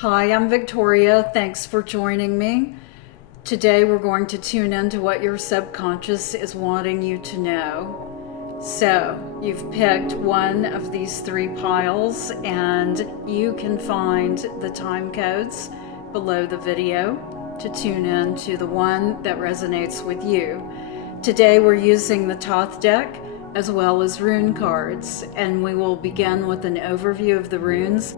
Hi, I'm Victoria. Thanks for joining me. Today we're going to tune into what your subconscious is wanting you to know. So, you've picked one of these three piles and you can find the time codes below the video to tune in to the one that resonates with you. Today we're using the Thoth deck as well as rune cards, and we will begin with an overview of the runes.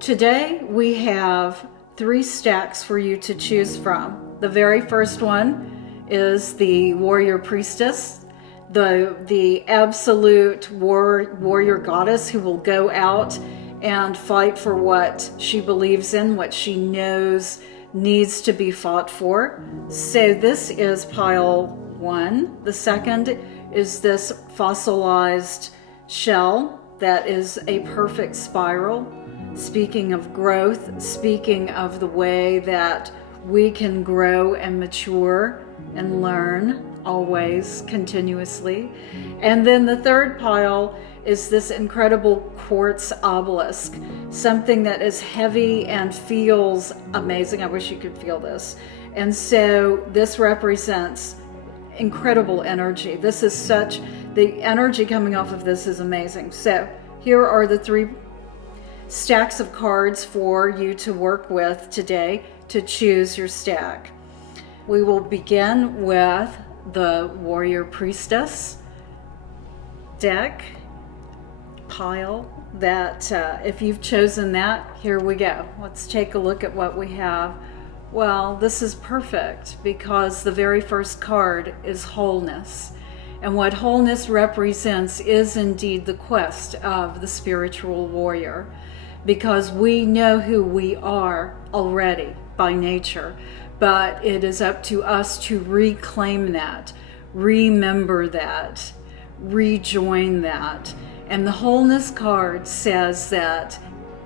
Today we have 3 stacks for you to choose from. The very first one is the Warrior Priestess, the absolute warrior goddess who will go out and fight for what she believes in, what she knows needs to be fought for. So this is pile 1. The second is this fossilized shell that is a perfect spiral. Speaking of growth, speaking of the way that we can grow and mature and learn always, continuously. And then the third pile is this incredible Quartz Obelisk, something that is heavy and feels amazing. I wish you could feel this. And so this represents incredible energy. This is the energy coming off of this is amazing. So here are the 3 stacks of cards for you to work with today to choose your stack. We will begin with the Warrior Priestess deck pile. That if you've chosen that, here we go. Let's take a look at what we have. Well, this is perfect because the very first card is wholeness. And what wholeness represents is indeed the quest of the spiritual warrior, because we know who we are already by nature, but it is up to us to reclaim that, remember that, rejoin that. And the wholeness card says that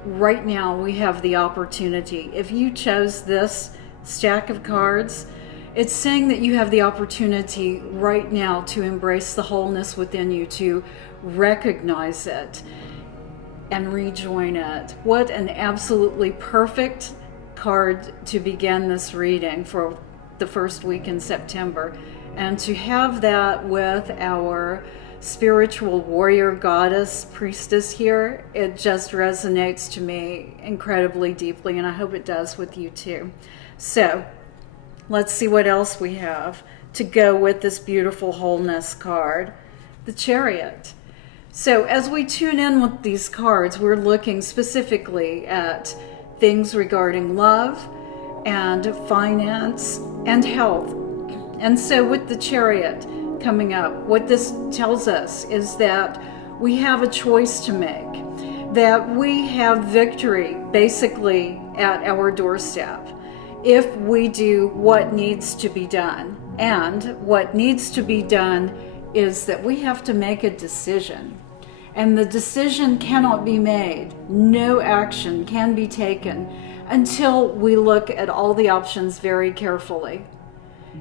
right now we have the opportunity. If you chose this stack of cards, it's saying that you have the opportunity right now to embrace the wholeness within you, to recognize it and rejoin it. What an absolutely perfect card to begin this reading for the first week in September. And to have that with our spiritual warrior goddess priestess here, it just resonates to me incredibly deeply, and I hope it does with you too. So let's see what else we have to go with this beautiful wholeness card. The Chariot. So as we tune in with these cards, we're looking specifically at things regarding love and finance and health. And so with the Chariot coming up, what this tells us is that we have a choice to make, that we have victory basically at our doorstep if we do what needs to be done. And what needs to be done is that we have to make a decision. And the decision cannot be made, no action can be taken until we look at all the options very carefully.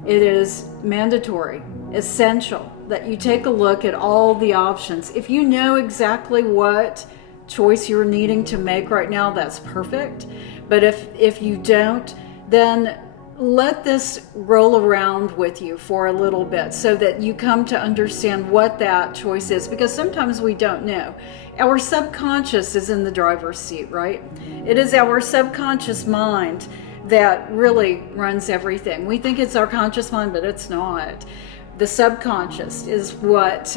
It is mandatory, essential, that you take a look at all the options. If you know exactly what choice you're needing to make right now, that's perfect. But if you don't, then let this roll around with you for a little bit so that you come to understand what that choice is, because sometimes we don't know. Our subconscious is in the driver's seat, right? It is our subconscious mind that really runs everything. We think it's our conscious mind, but it's not. The subconscious is what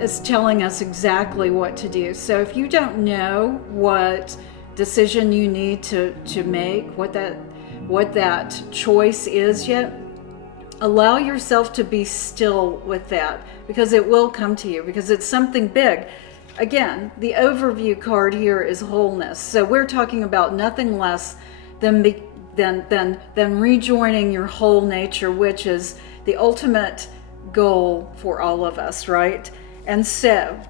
is telling us exactly what to do. So if you don't know what decision you need to make, what that choice is yet, allow yourself to be still with that, because it will come to you, because it's something big. Again, the overview card here is wholeness. So we're talking about nothing less than rejoining your whole nature, which is the ultimate goal for all of us, right? And so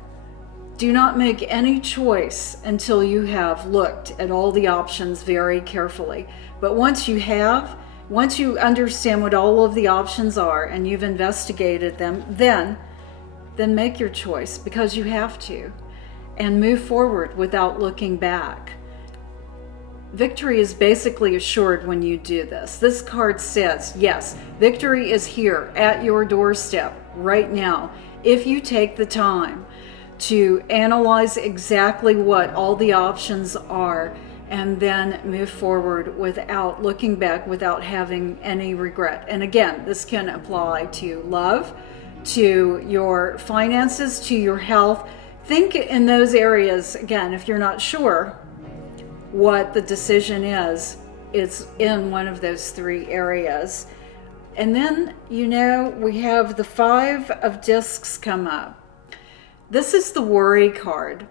do not make any choice until you have looked at all the options very carefully. But once you understand what all of the options are and you've investigated them, then make your choice, because you have to, and move forward without looking back. victory is basically assured when you do this. This card says, yes, victory is here at your doorstep right now. If you take the time to analyze exactly what all the options are and then move forward without looking back, without having any regret. And again, this can apply to love, to your finances, to your health. Think in those areas. Again, if you're not sure what the decision is, it's in one of those three areas. And then, we have the 5 of discs come up. This is the worry card.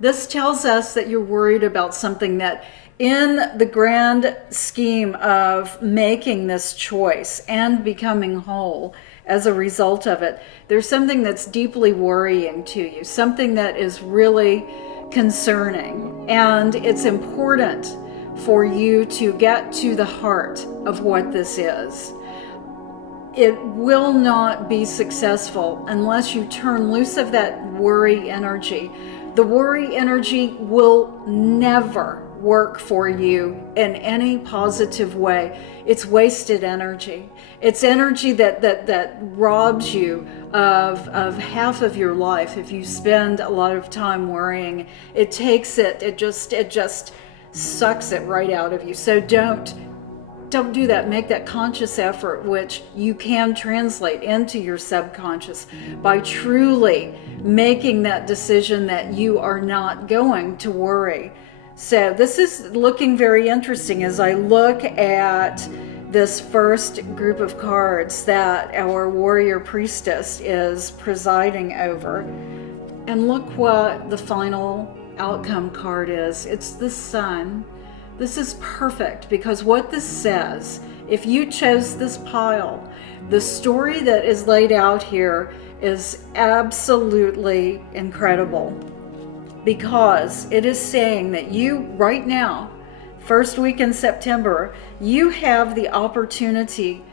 This tells us that you're worried about something that, in the grand scheme of making this choice and becoming whole as a result of it, there's something that's deeply worrying to you, something that is really concerning. And it's important for you to get to the heart of what this is. It will not be successful unless you turn loose of that worry energy. The worry energy will never work for you in any positive way. It's wasted energy. It's energy that robs you of half of your life. If you spend a lot of time worrying, it just sucks it right out of you. So don't do that. Make that conscious effort, which you can translate into your subconscious by truly making that decision that you are not going to worry. So this is looking very interesting as I look at this first group of cards that our warrior priestess is presiding over. And look what the final outcome card is. It's the Sun. This is perfect because what this says, if you chose this pile, the story that is laid out here is absolutely incredible, because it is saying that you, right now, first week in September, you have the opportunity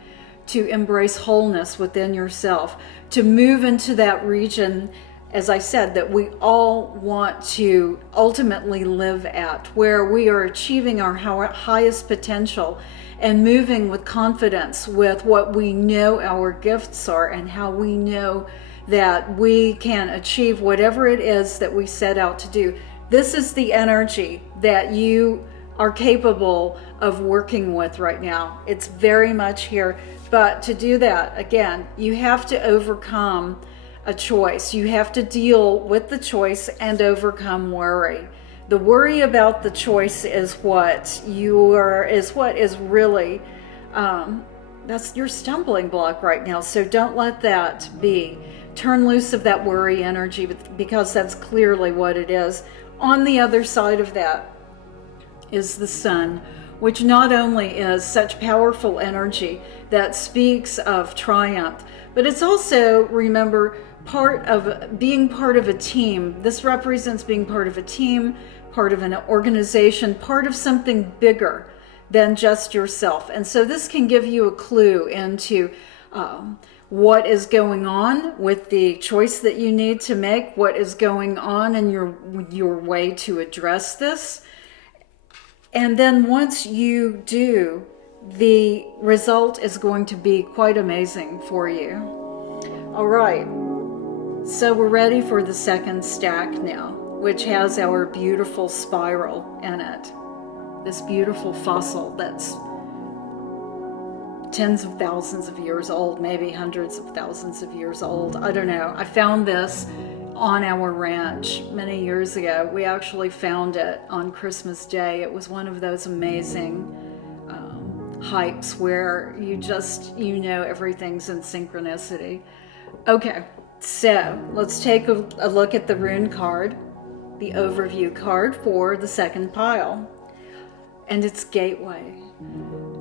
to embrace wholeness within yourself, to move into that region, as I said, that we all want to ultimately live at, where we are achieving our highest potential and moving with confidence with what we know our gifts are and how we know that we can achieve whatever it is that we set out to do. This is the energy that you are capable of working with right now. It's very much here. But to do that, again, you have to overcome a choice. You have to deal with the choice and overcome worry. The worry about the choice is what is really that's your stumbling block right now. So don't let that be. Turn loose of that worry energy, because that's clearly what it is. On the other side of that is the Sun, which not only is such powerful energy that speaks of triumph, but it's also, remember, being part of a team. This represents being part of a team, part of an organization, part of something bigger than just yourself. And so this can give you a clue into what is going on with the choice that you need to make, what is going on in your way to address this. And then once you do, the result is going to be quite amazing for you. All right. So we're ready for the second stack now, which has our beautiful spiral in it. This beautiful fossil that's tens of thousands of years old, maybe hundreds of thousands of years old. I don't know. I found this on our ranch many years ago. We actually found it on Christmas Day. It was one of those amazing hikes where everything's in synchronicity. Okay. So let's take a look at the rune card, the overview card for the second pile, and it's Gateway.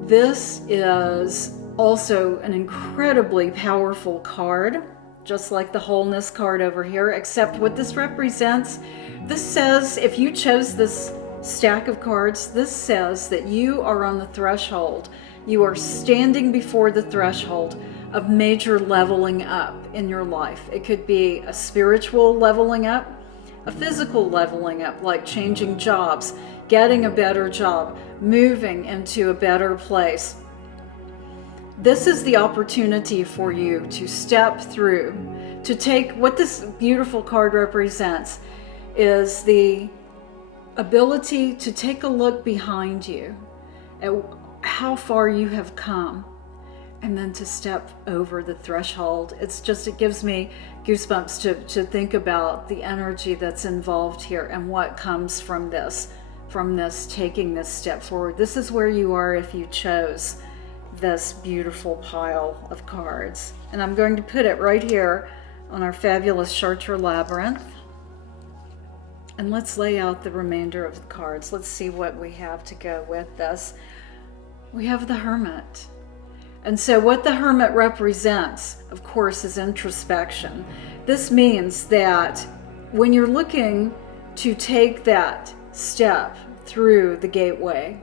This is also an incredibly powerful card, just like the wholeness card over here, except what this represents, this says, if you chose this stack of cards, this says that you are on the threshold. You are standing before the threshold of major leveling up in your life. It could be a spiritual leveling up, a physical leveling up, like changing jobs, getting a better job, moving into a better place. This is the opportunity for you to step through, to take what this beautiful card represents is the ability to take a look behind you at how far you have come, and then to step over the threshold. It gives me goosebumps to think about the energy that's involved here and what comes from this taking this step forward. This is where you are if you chose this beautiful pile of cards. And I'm going to put it right here on our fabulous Chartre Labyrinth. And let's lay out the remainder of the cards. Let's see what we have to go with this. We have the Hermit. And so what the Hermit represents, of course, is introspection. This means that when you're looking to take that step through the gateway,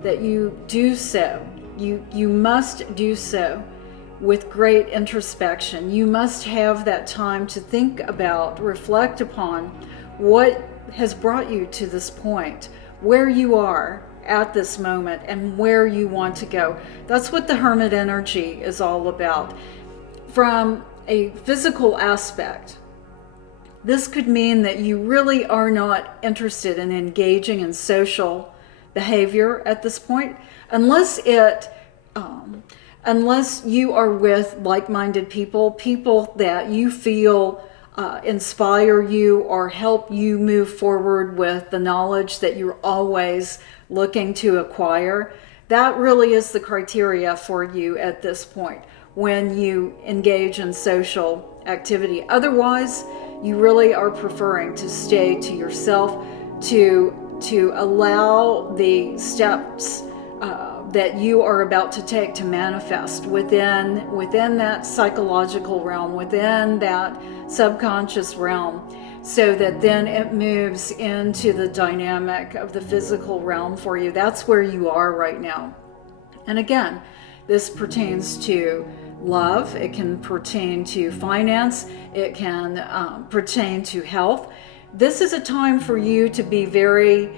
that you do so. You must do so with great introspection. You must have that time to think about, reflect upon what has brought you to this point, where you are at this moment, and where you want to go. That's what the Hermit energy is all about. From a physical aspect, this could mean that you really are not interested in engaging in social behavior at this point, unless you are with like-minded people that you feel inspire you or help you move forward with the knowledge that you're always looking to acquire. That really is the criteria for you at this point when you engage in social activity. Otherwise, you really are preferring to stay to yourself, to allow the steps that you are about to take to manifest within that psychological realm, within that subconscious realm, so that then it moves into the dynamic of the physical realm for you. That's where you are right now. And again, this pertains to love, it can pertain to finance, it can pertain to health. This is a time for you to be very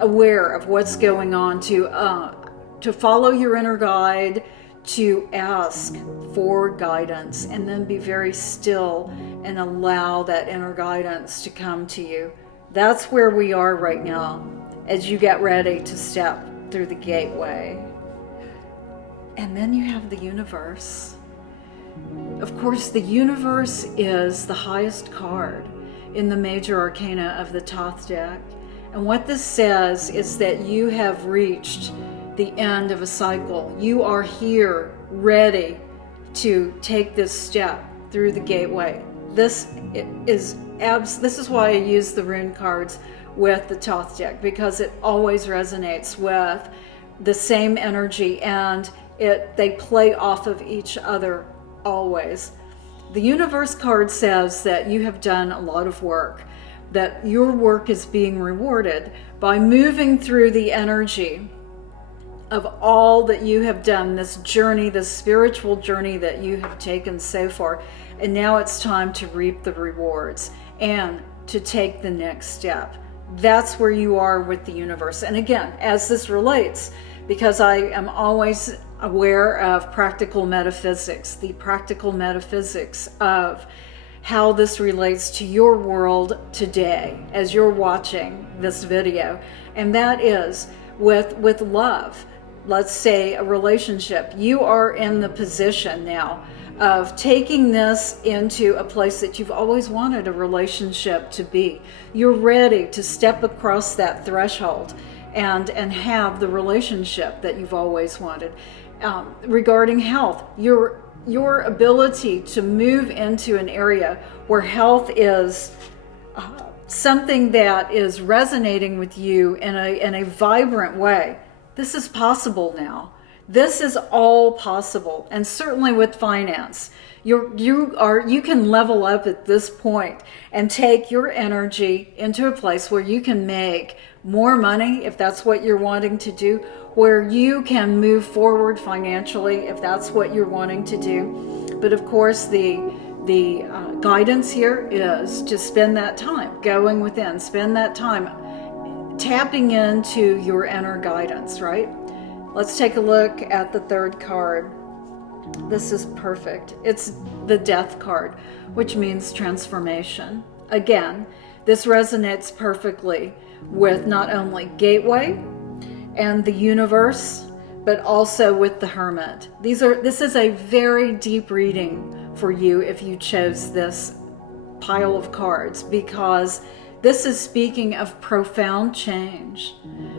aware of what's going on, to follow your inner guide, to ask for guidance, and then be very still and allow that inner guidance to come to you. That's where we are right now as you get ready to step through the gateway. And then you have the universe. Of course, the universe is the highest card in the major arcana of the Thoth deck. And what this says is that you have reached the end of a cycle. You are here ready to take this step through the gateway. This is why I use the rune cards with the Thoth deck, because it always resonates with the same energy, and they play off of each other always. The universe card says that you have done a lot of work, that your work is being rewarded by moving through the energy of all that you have done, this journey, this spiritual journey that you have taken so far. And now it's time to reap the rewards and to take the next step. That's where you are with the universe. And again, as this relates, because I am always aware of practical metaphysics, the practical metaphysics of how this relates to your world today as you're watching this video. And that is with love. Let's say a relationship. You are in the position now of taking this into a place that you've always wanted a relationship to be. You're ready to step across that threshold and have the relationship that you've always wanted. Regarding health, your ability to move into an area where health is something that is resonating with you in a vibrant way. This is possible now. This is all possible. And certainly with finance, you can level up at this point and take your energy into a place where you can make more money if that's what you're wanting to do, where you can move forward financially if that's what you're wanting to do. But of course, the guidance here is to spend that time going within, spend that time tapping into your inner guidance, right? Let's take a look at the third card. This is perfect. It's the Death card, which means transformation. Again, this resonates perfectly with not only Gateway and the universe, but also with the Hermit. This is a very deep reading for you if you chose this pile of cards, because this is speaking of profound change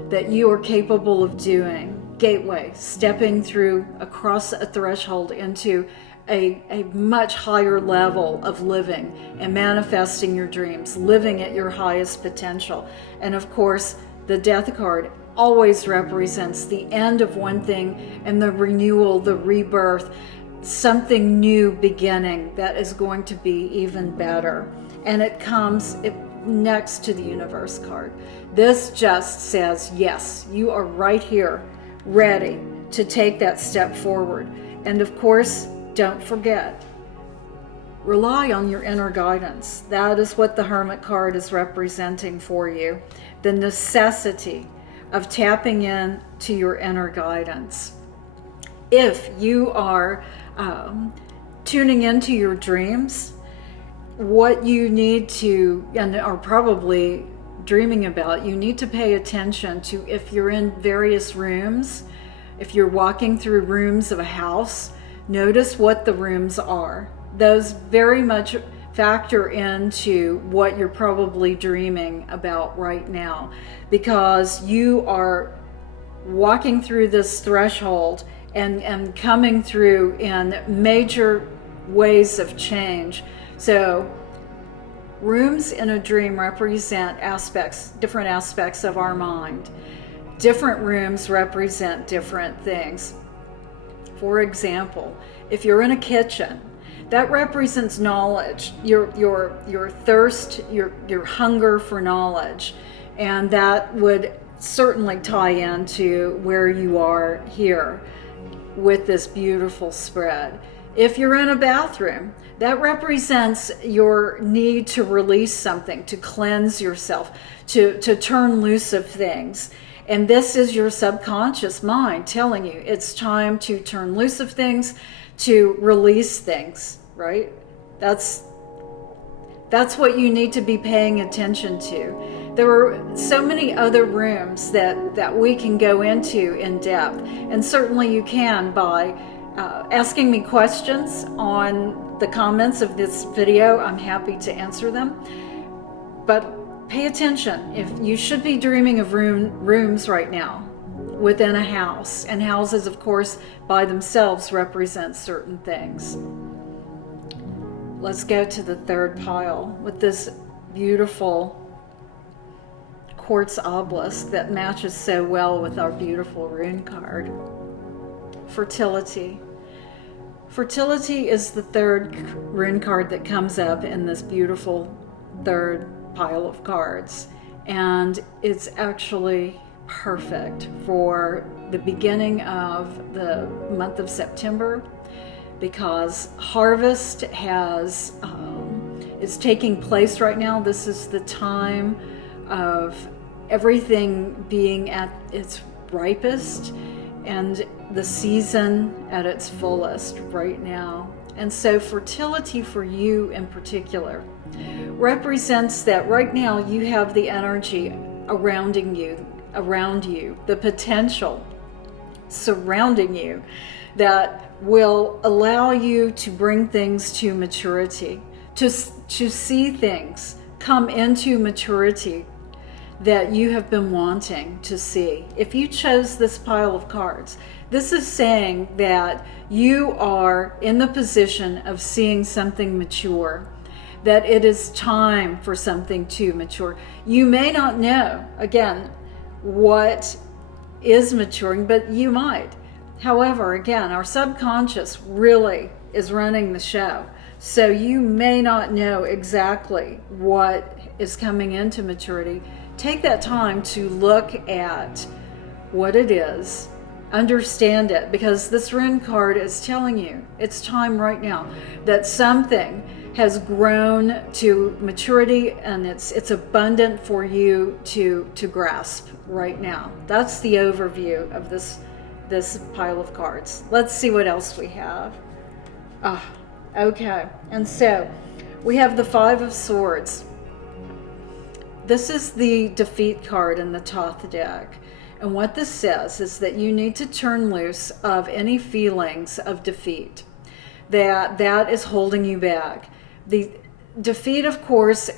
that you are capable of doing. Gateway, stepping through across a threshold into a much higher level of living and manifesting your dreams, living at your highest potential. And of course, the Death card always represents the end of one thing and the renewal, the rebirth, something new beginning that is going to be even better. And it comes next to the Universe card. This just says, yes, you are right here, ready to take that step forward. And of course, don't forget, rely on your inner guidance. That is what the Hermit card is representing for you. The necessity of tapping in to your inner guidance. If you are tuning into your dreams, what you need to, and are probably dreaming about, you need to pay attention to if you're in various rooms, if you're walking through rooms of a house, notice what the rooms are. Those very much factor into what you're probably dreaming about right now, because you are walking through this threshold and coming through in major ways of change. So rooms in a dream represent different aspects of our mind. Different rooms represent different things. For example, if you're in a kitchen, that represents knowledge, your thirst, your hunger for knowledge, and that would certainly tie into where you are here with this beautiful spread. If you're in a bathroom, that represents your need to release something, to cleanse yourself, to turn loose of things. And this is your subconscious mind telling you it's time to turn loose of things, to release things, right? That's what you need to be paying attention to. There are so many other rooms that we can go into in depth, and certainly you can by asking me questions on the comments of this video. I'm happy to answer them. But pay attention. If you should be dreaming of rooms right now within a house, and houses, of course, by themselves represent certain things. Let's go to the third pile with this beautiful Quartz Obelisk that matches so well with our beautiful rune card. Fertility. Fertility is the third rune card that comes up in this beautiful third pile of cards, and it's actually perfect for the beginning of the month of September, because harvest is taking place right now. This is the time of everything being at its ripest and the season at its fullest right now. And so fertility for you in particular represents that right now you have the energy around you, the potential surrounding you that will allow you to bring things to maturity, to see things come into maturity that you have been wanting to see. If you chose this pile of cards, this is saying that you are in the position of seeing something mature, that it is time for something to mature. You may not know, again, what is maturing, but you might. However, again, our subconscious really is running the show. So you may not know exactly what is coming into maturity. Take that time to look at what it is, understand it, because this rune card is telling you it's time right now that something has grown to maturity, and it's abundant for you to grasp right now. That's the overview of this pile of cards. Let's see what else we have. Okay, and so we have the Five of Swords. This is the defeat card in the Thoth deck. And what this says is that you need to turn loose of any feelings of defeat that is holding you back. The defeat, of course,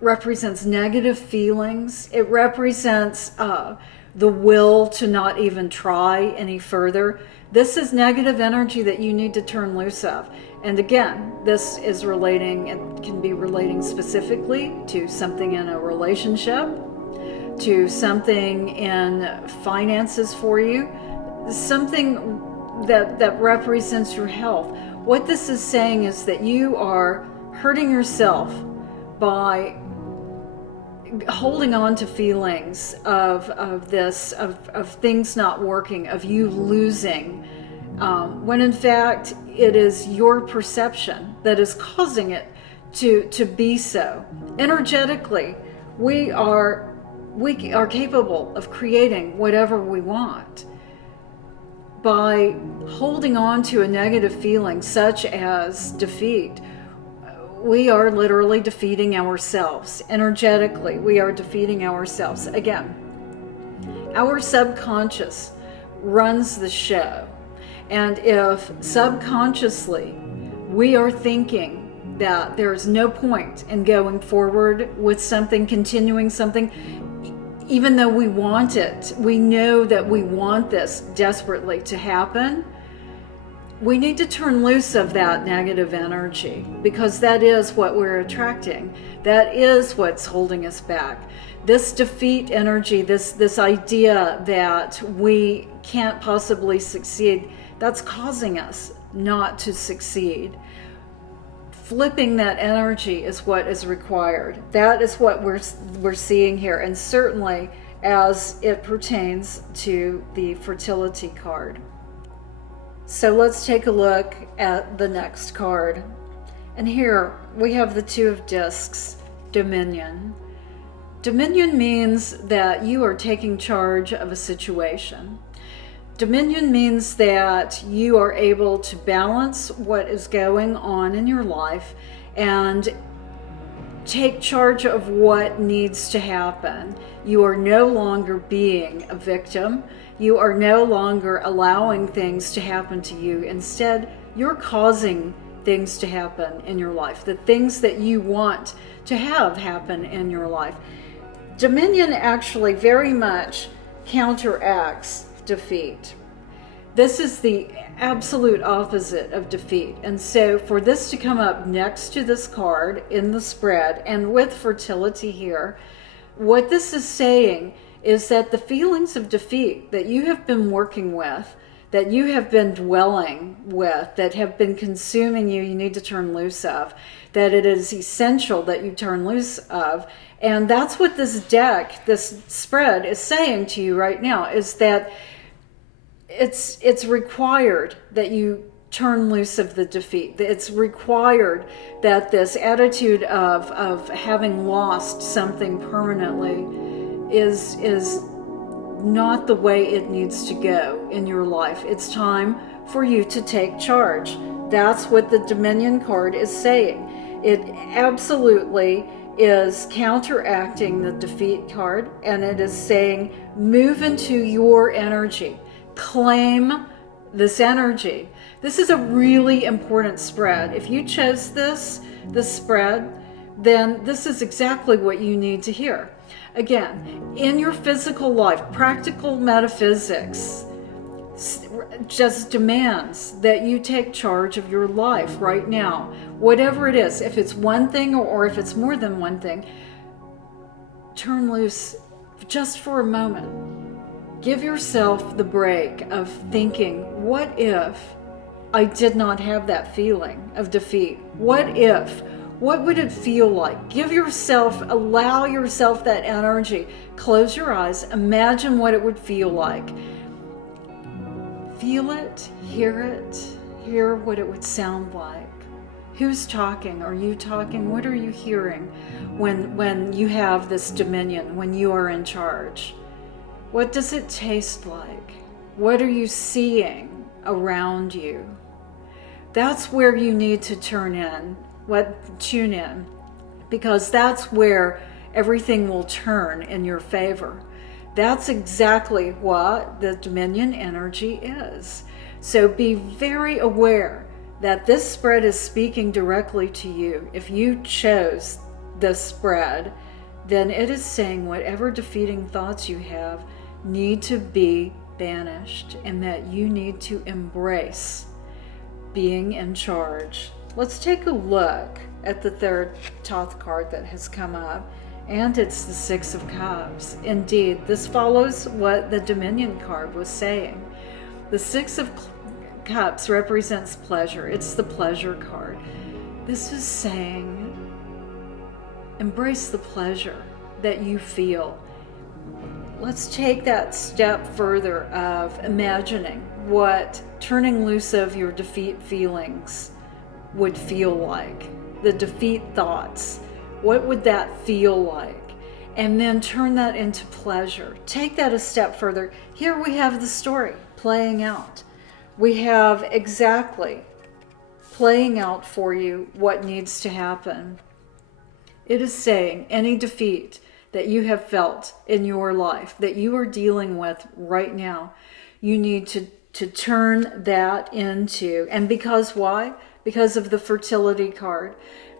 represents negative feelings. It represents the will to not even try any further. This is negative energy that you need to turn loose of. And again, this is relating, it can be relating specifically to something in a relationship, to something in finances for you, something that represents your health. What this is saying is that you are hurting yourself by holding on to feelings of things not working, of you losing, when in fact it is your perception that is causing it to be so. Energetically, we are capable of creating whatever we want. By holding on to a negative feeling such as defeat, we are literally defeating ourselves. Energetically, we are defeating ourselves. Again, our subconscious runs the show. And if subconsciously we are thinking that there is no point in going forward with something, continuing something, even though we want it, we know that we want this desperately to happen, we need to turn loose of that negative energy, because that is what we're attracting. That is what's holding us back. This defeat energy, this idea that we can't possibly succeed, that's causing us not to succeed. Flipping that energy is what is required. That is what we're seeing here, and certainly as it pertains to the fertility card. So let's take a look at the next card. And here we have the Two of Discs, Dominion. Dominion means that you are taking charge of a situation. Dominion means that you are able to balance what is going on in your life and take charge of what needs to happen. You are no longer being a victim. You are no longer allowing things to happen to you. Instead, you're causing things to happen in your life, the things that you want to have happen in your life. Dominion actually very much counteracts defeat. This is the absolute opposite of defeat. And so for this to come up next to this card in the spread, and with fertility here, what this is saying is that the feelings of defeat that you have been working with, that you have been dwelling with, that have been consuming you, you need to turn loose of, that it is essential that you turn loose of. And that's what this deck, this spread is saying to you right now, is that it's required that you turn loose of the defeat. It's required that this attitude of having lost something permanently is not the way it needs to go in your life. It's time for you to take charge. That's what the Dominion card is saying. It absolutely is counteracting the defeat card, and it is saying move into your energy. Claim this energy. This is a really important spread. If you chose this spread, then this is exactly what you need to hear. Again, in your physical life, practical metaphysics just demands that you take charge of your life right now. Whatever it is, if it's one thing or if it's more than one thing, turn loose just for a moment. Give yourself the break of thinking, what if I did not have that feeling of defeat? What if? What would it feel like? Allow yourself that energy. Close your eyes. Imagine what it would feel like. Feel it, hear what it would sound like. Who's talking? Are you talking? What are you hearing when you have this dominion, when you are in charge? What does it taste like? What are you seeing around you? That's where you need to tune in, because that's where everything will turn in your favor. That's exactly what the dominion energy is. So be very aware that this spread is speaking directly to you. If you chose this spread, then it is saying whatever defeating thoughts you have need to be banished, and that you need to embrace being in charge. Let's take a look at the third Thoth card that has come up, and it's the Six of Cups. Indeed, this follows what the Dominion card was saying. The Six of Cups represents pleasure. It's the pleasure card. This is saying, embrace the pleasure that you feel. Let's take that step further of imagining what turning loose of your defeat feelings would feel like. The defeat thoughts. What would that feel like? And then turn that into pleasure. Take that a step further. Here we have the story playing out. We have exactly playing out for you what needs to happen. It is saying any defeat that you have felt in your life, that you are dealing with right now, you need to turn that into, and because why? Because of the fertility card.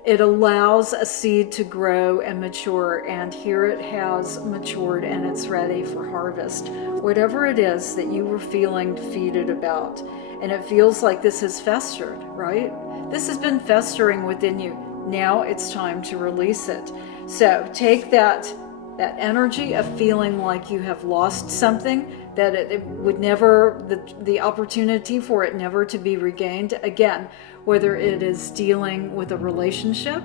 It allows a seed to grow and mature, and here it has matured and it's ready for harvest. Whatever it is that you were feeling defeated about, and it feels like this has festered, right? This has been festering within you. Now it's time to release it. So take that energy of feeling like you have lost something, that it would never, the opportunity for it never to be regained again, whether it is dealing with a relationship,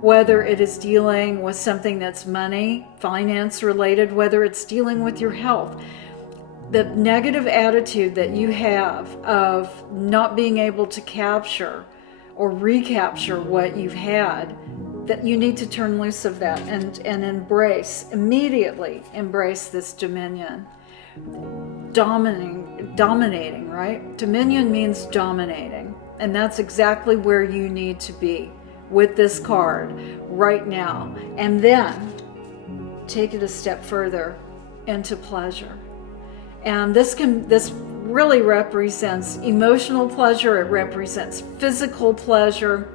whether it is dealing with something that's money, finance related, whether it's dealing with your health. The negative attitude that you have of not being able to capture or recapture what you've had, that you need to turn loose of that and immediately embrace this dominion. Dominating, right? Dominion means dominating. And that's exactly where you need to be with this card right now. And then take it a step further into pleasure. And this really represents emotional pleasure. It represents physical pleasure.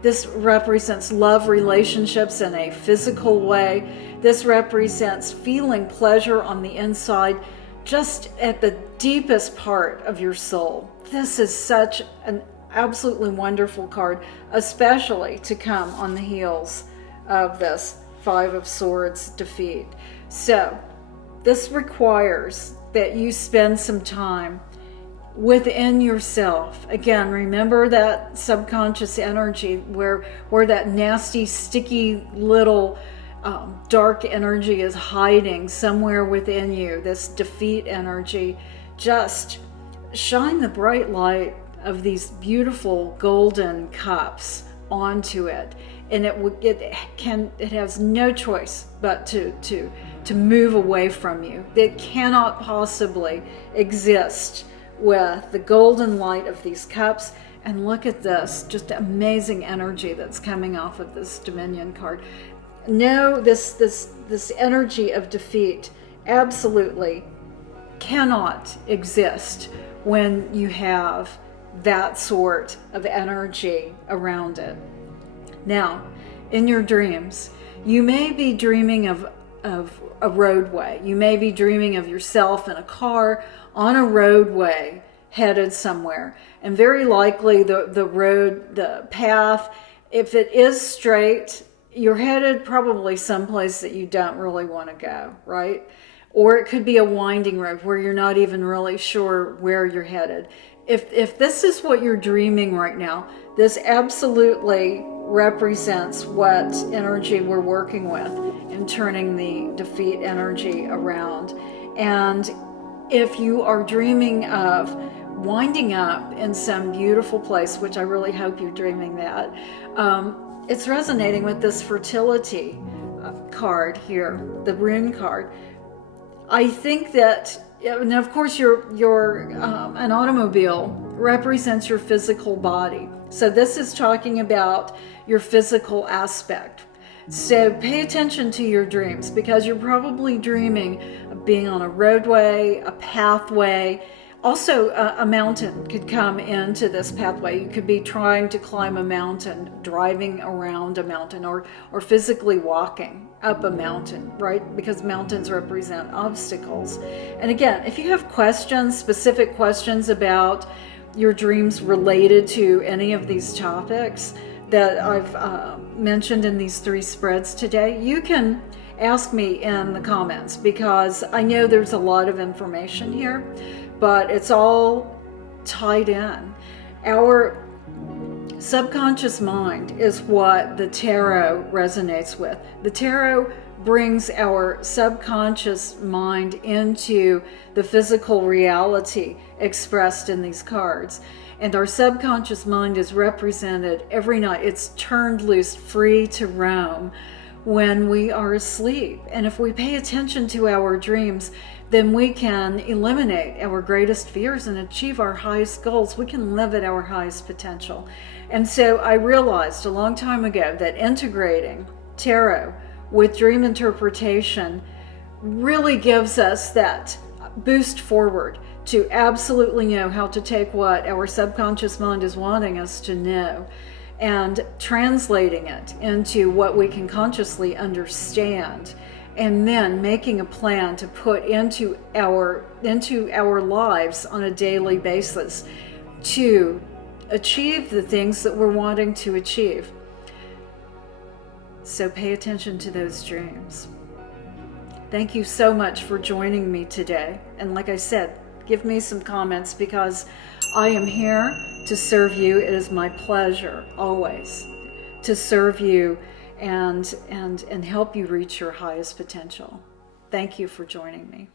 This represents love relationships in a physical way. This represents feeling pleasure on the inside, just at the deepest part of your soul. This is such an absolutely wonderful card, especially to come on the heels of this Five of Swords defeat. So this requires that you spend some time within yourself. Again, remember that subconscious energy where that nasty, sticky little dark energy is hiding somewhere within you, this defeat energy. Just shine the bright light of these beautiful golden cups onto it, and it has no choice but to move away from you. It cannot possibly exist with the golden light of these cups. And look at this, just amazing energy that's coming off of this Dominion card. No, this energy of defeat absolutely cannot exist when you have that sort of energy around it. Now, in your dreams, you may be dreaming of a roadway. You may be dreaming of yourself in a car on a roadway headed somewhere. And very likely the path, if it is straight, you're headed probably someplace that you don't really want to go, right? Or it could be a winding road where you're not even really sure where you're headed. If this is what you're dreaming right now, this absolutely represents what energy we're working with in turning the defeat energy around. And if you are dreaming of winding up in some beautiful place, which I really hope you're dreaming that. It's resonating with this fertility card here, the Rune card. I think that, and of course, an automobile represents your physical body. So this is talking about your physical aspect. So pay attention to your dreams, because you're probably dreaming of being on a roadway, a pathway. Also, a mountain could come into this pathway. You could be trying to climb a mountain, driving around a mountain, or physically walking up a mountain, right? Because mountains represent obstacles. And again, if you have questions, specific questions about your dreams related to any of these topics that I've mentioned in these 3 spreads today, you can ask me in the comments, because I know there's a lot of information here, but it's all tied in. Our subconscious mind is what the tarot resonates with. The tarot brings our subconscious mind into the physical reality expressed in these cards. And our subconscious mind is represented every night. It's turned loose, free to roam when we are asleep. And if we pay attention to our dreams, then we can eliminate our greatest fears and achieve our highest goals. We can live at our highest potential. And so I realized a long time ago that integrating tarot with dream interpretation really gives us that boost forward to absolutely know how to take what our subconscious mind is wanting us to know and translating it into what we can consciously understand, and then making a plan to put into our lives on a daily basis to achieve the things that we're wanting to achieve. So pay attention to those dreams. Thank you so much for joining me today. And like I said, give me some comments, because I am here to serve you. It is my pleasure always to serve you and help you reach your highest potential. Thank you for joining me.